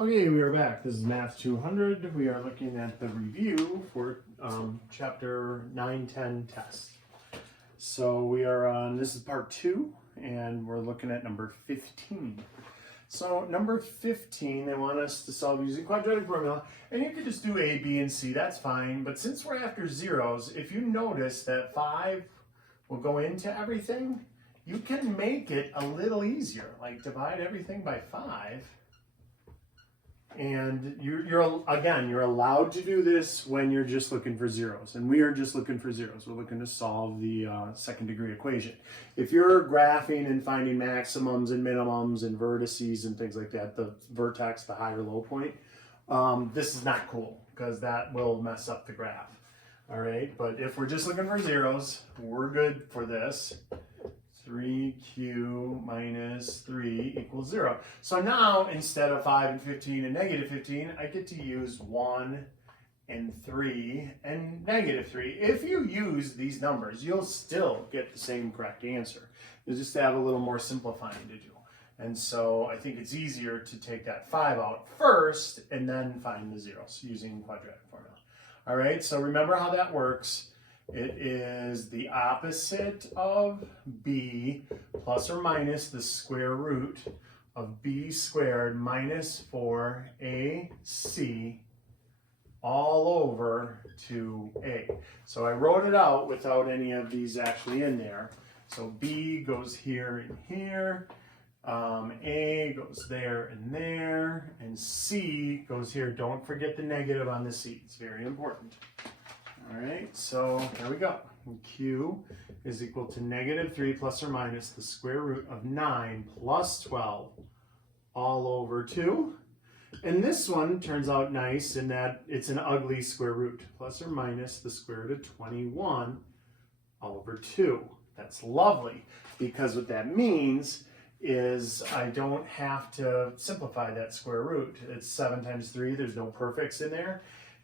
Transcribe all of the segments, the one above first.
Okay, we are back. This is Math 200. We are looking at the review for chapter 9-10 test. So we are on, this is part 2, and we're looking at number 15. So number 15, they want us to solve using quadratic formula, and you could just do A, B, and C, that's fine. But since we're after zeros, if you notice that 5 will go into everything, you can make it a little easier, like divide everything by 5. And you're allowed to do this when you're just looking for zeros. And we are just looking for zeros. We're looking to solve the second degree equation. If you're graphing and finding maximums and minimums and vertices and things like that, the vertex, the high or low point, this is not cool because that will mess up the graph. All right, but if we're just looking for zeros, we're good for this. 3q minus 3 equals 0. So now, instead of 5 and 15 and negative 15, I get to use 1 and 3 and negative 3. If you use these numbers, you'll still get the same correct answer. You just have a little more simplifying to do. And so I think it's easier to take that 5 out first and then find the zeros using quadratic formula. All right, so remember how that works. It is the opposite of b plus or minus the square root of b squared minus 4ac all over 2a. So I wrote it out without any of these actually in there. So b goes here and here, a goes there, and c goes here. Don't forget the negative on the c. It's very important. All right, so there we go. Q is equal to negative 3 plus or minus the square root of 9 plus 12 all over 2. And this one turns out nice in that it's an ugly square root, plus or minus the square root of 21 all over 2. That's lovely, because what that means is I don't have to simplify that square root. It's 7 times 3, there's no perfects in there.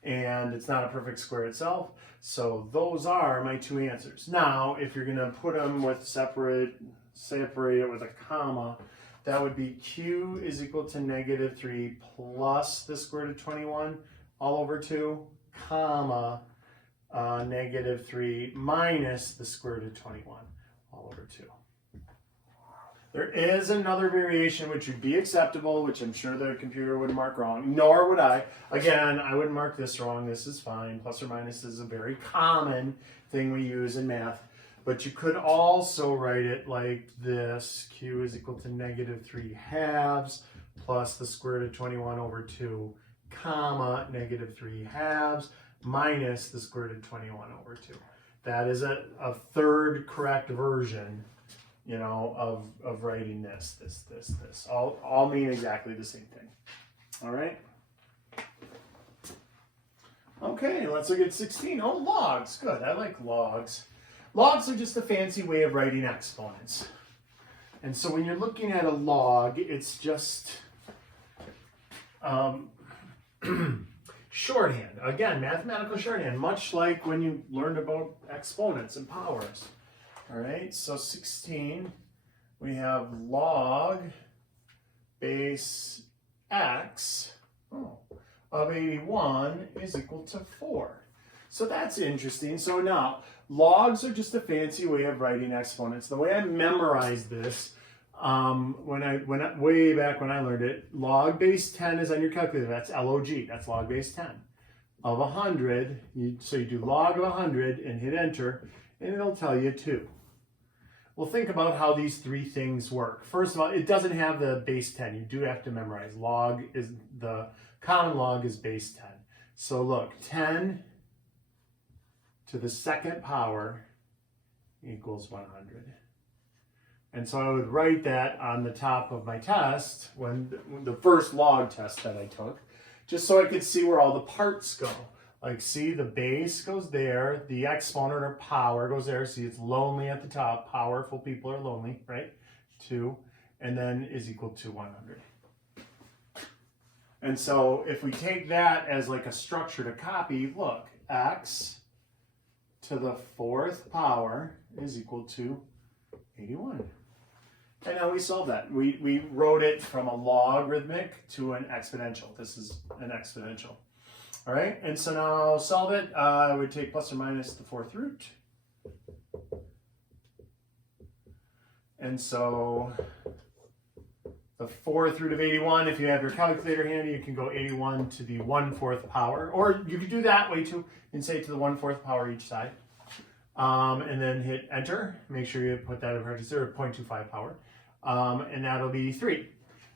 And it's not a perfect square itself. So those are my two answers. Now, if you're gonna put them with separate it with a comma, that would be q is equal to negative 3 plus the square root of 21 all over 2, comma, negative 3 minus the square root of 21 all over 2. There is another variation which would be acceptable, which I'm sure the computer would mark wrong, nor would I. Again, I wouldn't mark this wrong. This is fine. Plus or minus is a very common thing we use in math. But you could also write it like this. Q is equal to negative 3 halves plus the square root of 21 over 2, comma, negative 3 halves minus the square root of 21 over 2. That is a third correct version, you know, of writing this. All mean exactly the same thing. All right? Okay, let's look at 16. Oh, logs. Good, I like logs. Logs are just a fancy way of writing exponents. And so when you're looking at a log, it's just shorthand. Again, mathematical shorthand, much like when you learned about exponents and powers. All right, so 16, we have log base x of 81 is equal to 4. So that's interesting. So now, logs are just a fancy way of writing exponents. The way I memorized this, way back when I learned it, log base 10 is on your calculator. That's log, that's log base 10. Of 100, so you do log of 100 and hit enter, and it'll tell you 2. Well, think about how these three things work. First of all, it doesn't have the base 10. You do have to memorize. Log is, the common log is base 10. So look, 10 to the second power equals 100. And so I would write that on the top of my test, when the first log test that I took, just so I could see where all the parts go. Like, see, the base goes there, the exponent or power goes there. See, it's lonely at the top. Powerful people are lonely, right? 2, and then is equal to 100. And so if we take that as like a structure to copy, look, x to the 4th power is equal to 81. And now we solve that. We wrote it from a logarithmic to an exponential. This is an exponential. All right, and so now I'll solve it. I would take plus or minus the fourth root. And so the fourth root of 81, if you have your calculator handy, you can go 81 to the 1/4 power. Or you could do that way too and say to the 1/4 power each side. And then hit enter. Make sure you put that in parentheses, or 0.25 power. And that'll be 3.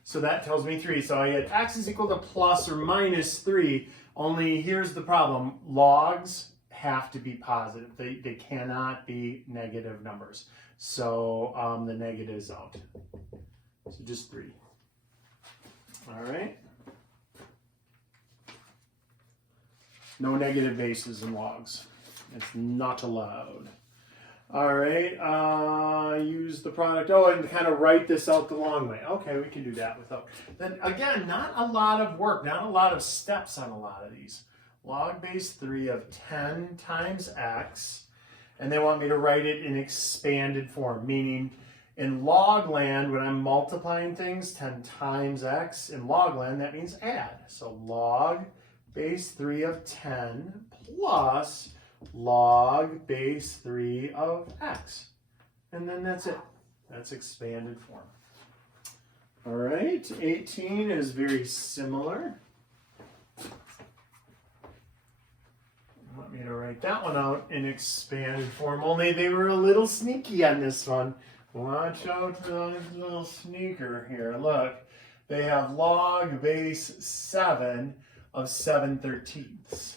So that tells me 3. So I get x is equal to plus or minus 3. Only here's the problem. Logs have to be positive. They cannot be negative numbers. So the negative's out. So just 3. All right. No negative bases in logs. It's not allowed. All right, use the product. Oh, and kind of write this out the long way. Okay, we can do that without. Then again, not a lot of work, not a lot of steps on a lot of these. Log base 3 of 10 times x, and they want me to write it in expanded form, meaning in log land, when I'm multiplying things, 10 times x, in log land, that means add. So log base 3 of 10 plus log base 3 of x. And then that's it. That's expanded form. All right, 18 is very similar. Want me to write that one out in expanded form, only they were a little sneaky on this one. Watch out for this little sneaker here. Look, they have log base 7 of 7/13.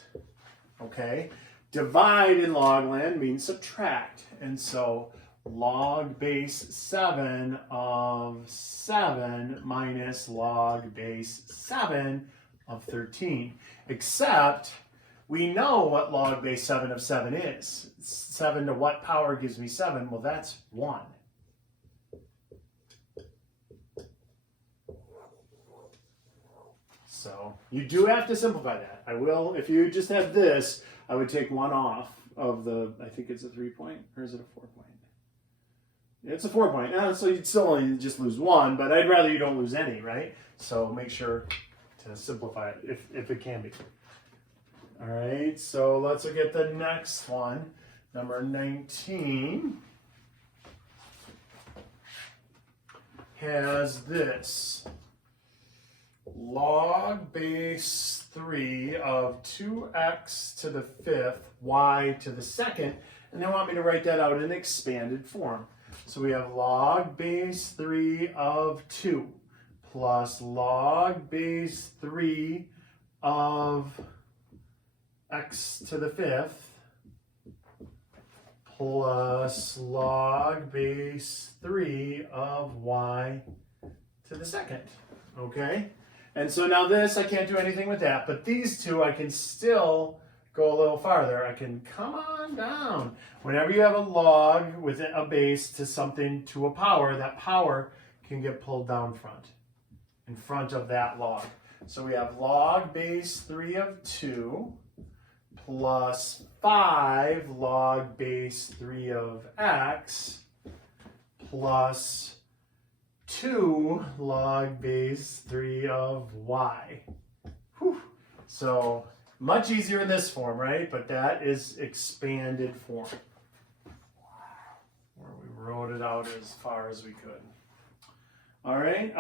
Okay? Divide in log land means subtract. And so log base 7 of 7 minus log base 7 of 13. Except we know what log base 7 of 7 is. 7 to what power gives me 7? Well, that's 1. So you do have to simplify that. I will, if you just have this, I would take 1 off of the, I think it's a 3-point, or is it a 4-point? It's a 4-point. So you'd still only just lose 1, but I'd rather you don't lose any, right? So make sure to simplify it if it can be. All right, so let's look at the next one. Number 19 has this. Log base 3 of 2x to the 5th, y to the 2nd, and they want me to write that out in expanded form. So we have log base 3 of 2 plus log base 3 of x to the 5th plus log base 3 of y to the 2nd. Okay? And so now this, I can't do anything with that, but these two, I can still go a little farther. I can come on down. Whenever you have a log with a base to something to a power, that power can get pulled down in front of that log. So we have log base 3 of 2 plus 5 log base 3 of x plus 2 log base 3 of y. Whew. So much easier in this form, right? But that is expanded form, where we wrote it out as far as we could. All right,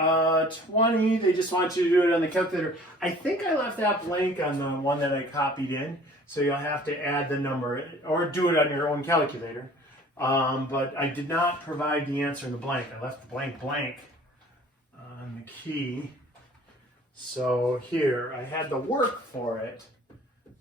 20, they just want you to do it on the calculator. I think I left that blank on the one that I copied in, so you'll have to add the number or do it on your own calculator. But I did not provide the answer in the blank. I left the blank on the key. So here, I had the work for it,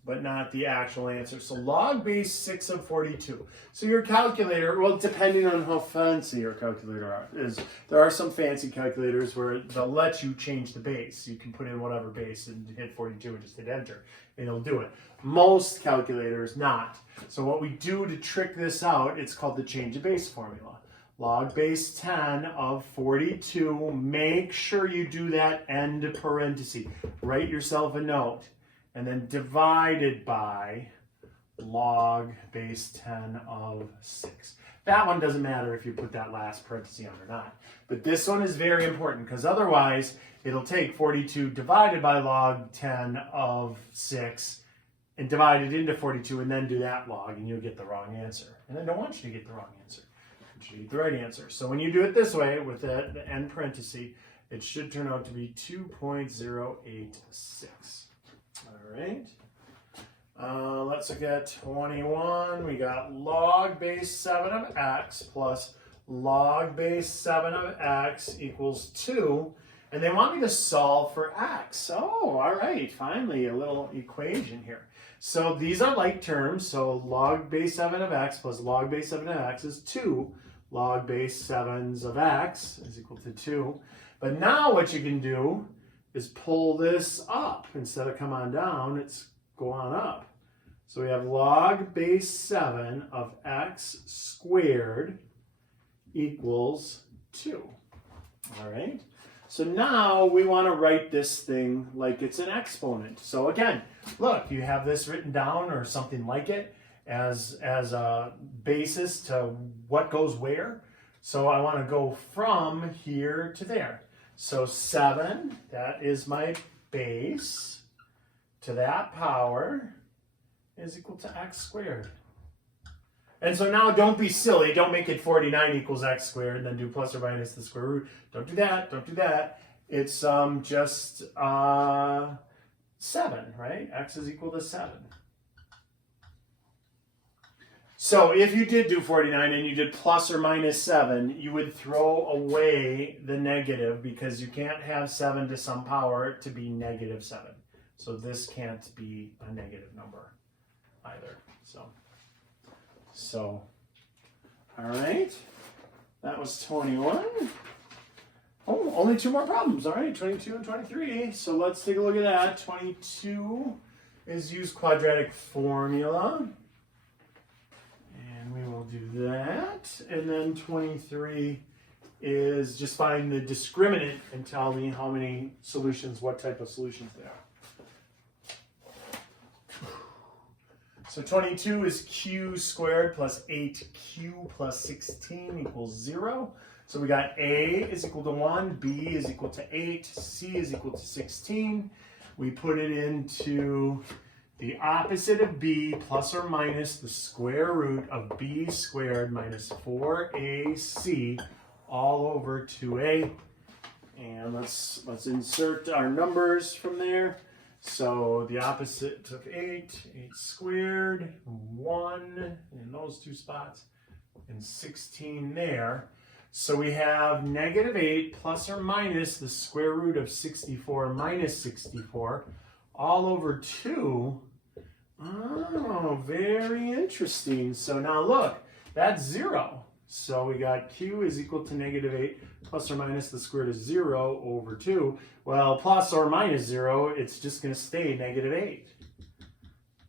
but not the actual answer. So log base 6 of 42. So your calculator, well, depending on how fancy your calculator is, there are some fancy calculators where they'll let you change the base. You can put in whatever base and hit 42 and just hit enter, and it'll do it. Most calculators not. So what we do to trick this out, it's called the change of base formula. Log base 10 of 42, make sure you do that end parenthesis. Write yourself a note. And then divided by log base 10 of 6. That one doesn't matter if you put that last parenthesis on or not. But this one is very important because otherwise it'll take 42 divided by log 10 of 6 and divide it into 42 and then do that log and you'll get the wrong answer. And I don't want you to get the wrong answer. I want you to get the right answer. So when you do it this way with the end parenthesis, it should turn out to be 2.086. All right. Let's look at 21. We got log base 7 of x plus log base 7 of x equals 2. And they want me to solve for x. Oh, all right. Finally, a little equation here. So these are like terms. So log base 7 of x plus log base 7 of x is 2. Log base 7 of x is equal to 2. But now what you can do is pull this up. Instead of come on down, it's go on up. So we have log base 7 of x squared equals 2. All right. So now we want to write this thing like it's an exponent. So again, look, you have this written down or something like it as a basis to what goes where. So I want to go from here to there. So 7, that is my base, to that power is equal to x squared. And so now don't be silly. Don't make it 49 equals x squared and then do plus or minus the square root. Don't do that. Don't do that. It's just 7, right? X is equal to 7. So if you did do 49 and you did plus or minus 7, you would throw away the negative because you can't have 7 to some power to be negative 7. So this can't be a negative number either. So, all right. That was 21. Oh, only 2 more problems. All right, 22 and 23. So let's take a look at that. 22 is use quadratic formula. And we will do that. And then 23 is just find the discriminant and tell me how many solutions, what type of solutions they are. So 22 is q squared plus 8q plus 16 equals 0. So we got a is equal to 1, b is equal to 8, c is equal to 16. We put it into the opposite of b plus or minus the square root of b squared minus 4ac all over 2a. And let's insert our numbers from there. So the opposite of 8 squared, 1 in those 2 spots, and 16 there. So we have negative 8 plus or minus the square root of 64 minus 64 all over 2. Oh, very interesting. So now look, that's 0. So we got q is equal to negative 8 plus or minus the square root of 0 over 2. Well, plus or minus 0, it's just going to stay negative 8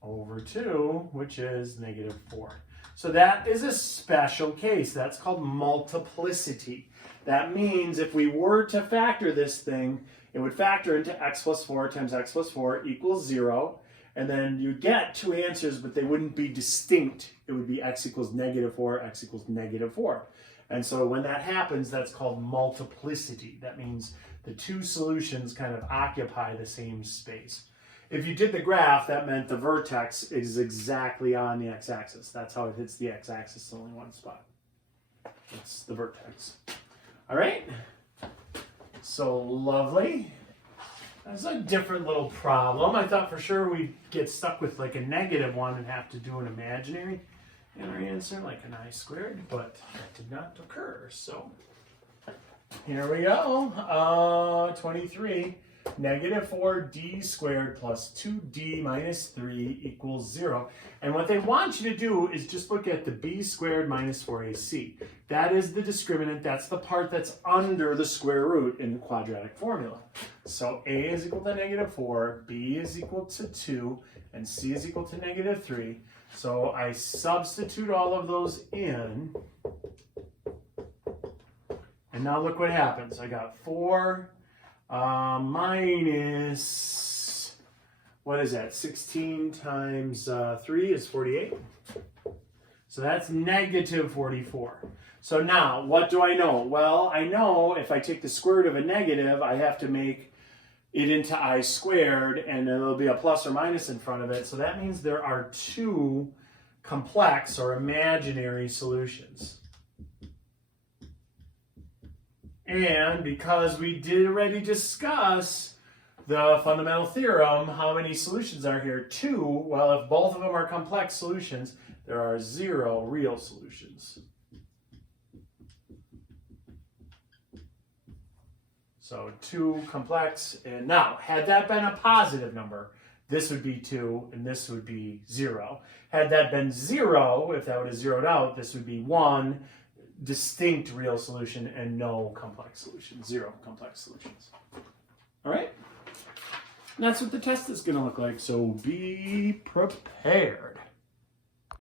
over 2, which is negative 4. So that is a special case. That's called multiplicity. That means if we were to factor this thing, it would factor into x plus 4 times x plus 4 equals 0. And then you get 2 answers, but they wouldn't be distinct. It would be x equals negative 4, x equals negative 4. And so when that happens, that's called multiplicity. That means the 2 solutions kind of occupy the same space. If you did the graph, that meant the vertex is exactly on the x-axis. That's how it hits the x-axis in only one spot. That's the vertex. All right. So lovely. That's a different little problem. I thought for sure we'd get stuck with like a negative one and have to do an imaginary in our answer, like an I squared, but that did not occur. So here we go. 23. Negative 4d squared plus 2d minus 3 equals 0. And what they want you to do is just look at the b squared minus 4ac. That is the discriminant. That's the part that's under the square root in the quadratic formula. So a is equal to negative 4, b is equal to 2, and c is equal to negative 3. So I substitute all of those in. And now look what happens. I got 4 minus what is that? 16 times 3 is 48. So that's negative 44. So now, what do I know? Well, I know if I take the square root of a negative, I have to make it into I squared, and there'll be a plus or minus in front of it. So that means there are two complex or imaginary solutions. And because we did already discuss the fundamental theorem, how many solutions are here? 2. Well, if both of them are complex solutions, there are 0 real solutions. So 2 complex, and now, had that been a positive number, this would be 2, and this would be 0. Had that been 0, if that would have zeroed out, this would be 1 distinct real solution and no complex solution, 0 complex solutions. All right? And that's what the test is going to look like, so be prepared.